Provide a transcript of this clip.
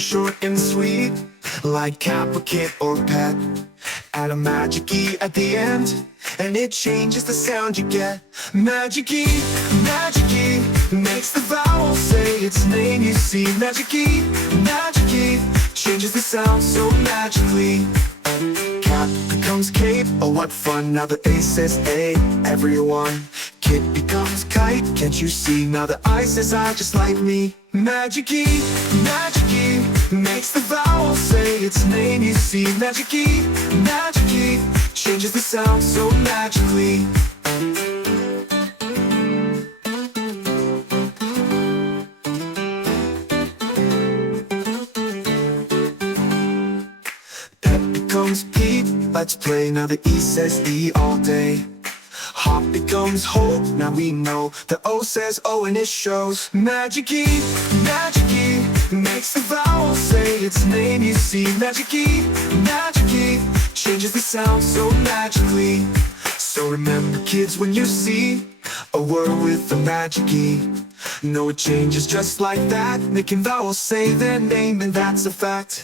short and sweet, like cap or kit or pet. Add a magic E at the end, and it changes the sound you get. Magic E, makes the vowel say its name. You see, magic E, changes the sound so magically. Cap becomes cape, oh what fun, now the A says A, everyone. Kit becomes kite, can't you see, now the I says I, just like me. Magic E, makes the vowel say its name. You see, magic E, changes the sound so magically. Becomes Pete, let's play, now the E says E all day. Hop becomes hope, now we know, the O says O and it shows. Magic E, makes the vowel say its name. You see, magic E, changes the sound so magically. So remember kids, when you see a word with the magic E, know it changes just like that, making vowels say their name, and that's a fact.